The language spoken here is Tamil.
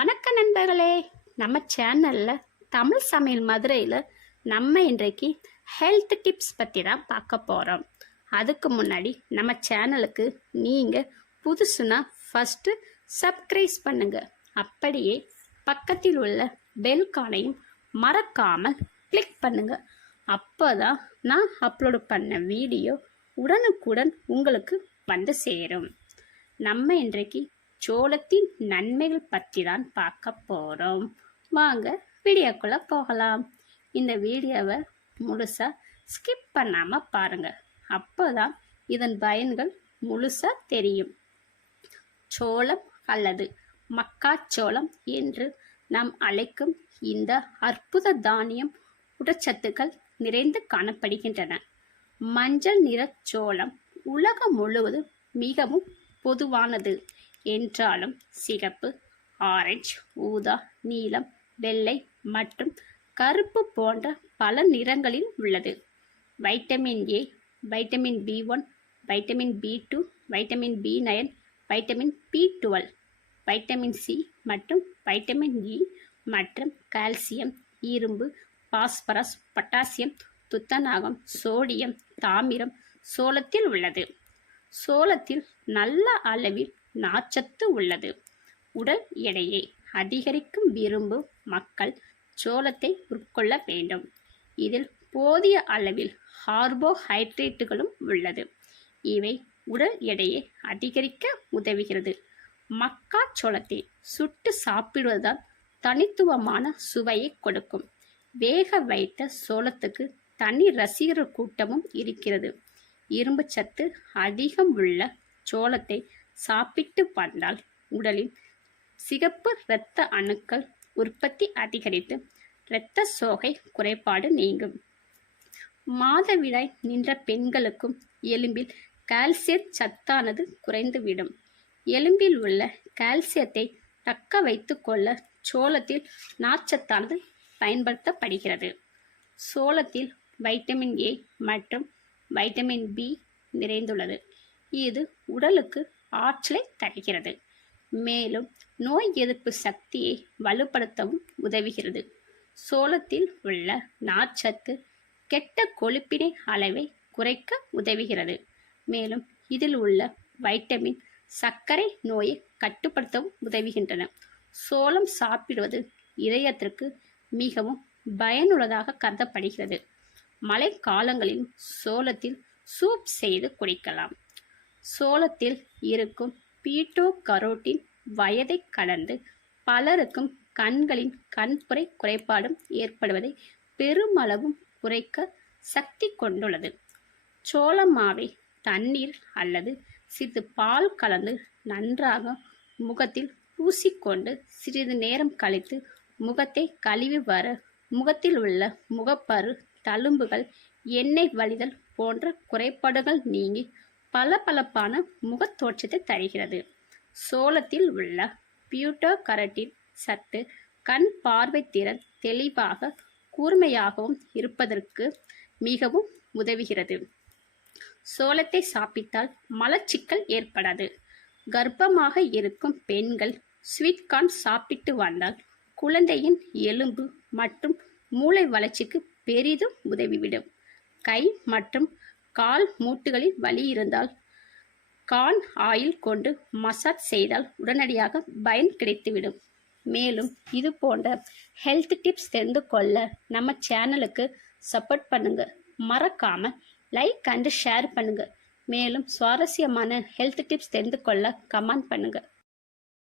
வணக்கம் நண்பர்களே. நம்ம சேனல்ல தமிழ் சமையல் மதுரையில் நம்ம இன்றைக்கு ஹெல்த் டிப்ஸ் பற்றி தான் பார்க்க போகிறோம். அதுக்கு முன்னாடி நம்ம சேனலுக்கு நீங்கள் புதுசுனா ஃபஸ்ட்டு சப்ஸ்கிரைப் பண்ணுங்கள். அப்படியே பக்கத்தில் உள்ள பெல் கானையும் மறக்காமல் கிளிக் பண்ணுங்கள். அப்போ தான் நான் அப்லோடு பண்ண வீடியோ உடனுக்குடன் உங்களுக்கு வந்து சேரும். நம்ம இன்றைக்கு சோளத்தின் நன்மைகள் பற்றி தான் பார்க்க போகிறோம். வாங்க வீடியோக்குள்ளே போகலாம். இந்த வீடியோவை முழுசாக ஸ்கிப் பண்ணாமல் பாருங்கள். அப்போ தான் இதன் பயன்கள் முழுசாக தெரியும். சோளம் அல்லது மக்காச்சோளம் என்று நாம் அழைக்கும் இந்த அற்புத தானியம் ஊட்டச்சத்துக்கள் நிறைந்து காணப்படுகின்றன. மஞ்சள் நிற சோளம் உலகம் முழுவதும் மிகவும் பொதுவானது என்றாலும் சிகப்பு, ஆரஞ்சு, ஊதா, நீலம், வெள்ளை மற்றும் கருப்பு போன்ற பல நிறங்களில் உள்ளது. Vitamin A, vitamin B1, vitamin B2, vitamin B9, vitamin B12, vitamin C மற்றும் வைட்டமின் இ மற்றும் கால்சியம், இரும்பு, பாஸ்பரஸ், பொட்டாசியம், துத்தநாகம், சோடியம், தாமிரம் சோளத்தில் உள்ளது. சோளத்தில் நல்ல அளவில் நார்ச்சத்து உள்ளது. உடல் எடையை அதிகரிக்கும் விரும்பும் மக்கள் சோளத்தை உட்கொள்ள வேண்டும். இதில் போதிய அளவில் கார்போஹைட்ரேட்டுகளும் உள்ளது. இவை உடல் எடையை அதிகரிக்க உதவுகிறது. மக்காச்சோளத்தை சுட்டு சாப்பிடுவதால் தனித்துவமான சுவையை கொடுக்கும். வேக வைத்த சோளத்துக்கு தனி ரசிகர் கூட்டமும் இருக்கிறது. இரும்பு சத்து அதிகம் உள்ள சோளத்தை சாப்பிட்டு வந்தால் உடலில் சிகப்பு இரத்த அணுக்கள் உற்பத்தி அதிகரித்து இரத்த சோகை குறைபாடு நீங்கும். மாதவிடாய் நின்ற பெண்களுக்கும் எலும்பில் கால்சியம் சத்தானது குறைந்துவிடும். எலும்பில் உள்ள கால்சியத்தை தக்க வைத்து கொள்ள சோளத்தில் நார்ச்சத்தானது பயன்படுத்தப்படுகிறது. சோளத்தில் வைட்டமின் ஏ மற்றும் வைட்டமின் பி நிறைந்துள்ளது. இது உடலுக்கு ஆற்றலை தருகிறது. மேலும் நோய் எதிர்ப்பு சக்தியை வலுப்படுத்தவும் உதவுகிறது. சோளத்தில் உள்ள நார்ச்சத்து கெட்ட கொழுப்பினை அளவை குறைக்க உதவுகிறது. மேலும் இதில் உள்ள வைட்டமின் சர்க்கரை நோயை கட்டுப்படுத்தவும் உதவுகின்றன. சோளம் சாப்பிடுவது இதயத்திற்கு மிகவும் பயனுள்ளதாக கருதப்படுகிறது. மழை காலங்களில் சோளத்தில் சூப் செய்து குடிக்கலாம். சோளத்தில் இருக்கும் பீட்டோ கரோட்டின் வயதை கடந்து பலருக்கும் கண்களின் கண்புரை குறைபாடும் ஏற்படுவதை பெருமளவும் குறைக்க சக்தி கொண்டுள்ளது. சோள மாவை தண்ணீர் அல்லது சிறிது பால் கலந்து நன்றாக முகத்தில் பூசிக்கொண்டு சிறிது நேரம் கழித்து முகத்தை கழுவி வர முகத்தில் உள்ள முகப்பரு, தழும்புகள், எண்ணெய் வழிதல் போன்ற குறைபாடுகள் நீங்கி பளபளப்பான முகத்தோற்றத்தை தருகிறது. சோளத்தில் உள்ள பியூட்டோ கரோட்டின் சத்து கண் பார்வை திறன் தெளிவாக கூர்மையாகவும் இருப்பதற்கு மிகவும் உதவுகிறது. சோளத்தை சாப்பிட்டால் மலச்சிக்கல் ஏற்படாது. கர்ப்பமாக இருக்கும் பெண்கள் ஸ்வீட் கார்ன் சாப்பிட்டு வந்தால் குழந்தையின் எலும்பு மற்றும் மூளை வளர்ச்சிக்கு பெரிதும் உதவிவிடும். கை மற்றும் கால் மூட்டுகளில் வலி இருந்தால் கார்ன் ஆயில் கொண்டு மசாஜ் செய்தால் உடனடியாக பயன் கிடைத்துவிடும். மேலும் இது போன்ற ஹெல்த் டிப்ஸ் தெரிந்து கொள்ள நம்ம சேனலுக்கு சப்போர்ட் பண்ணுங்க. மறக்காம லைக் அண்ட் ஷேர் பண்ணுங்க. மேலும் சுவாரஸ்யமான ஹெல்த் டிப்ஸ் தெரிந்து கொள்ள கமெண்ட் பண்ணுங்க.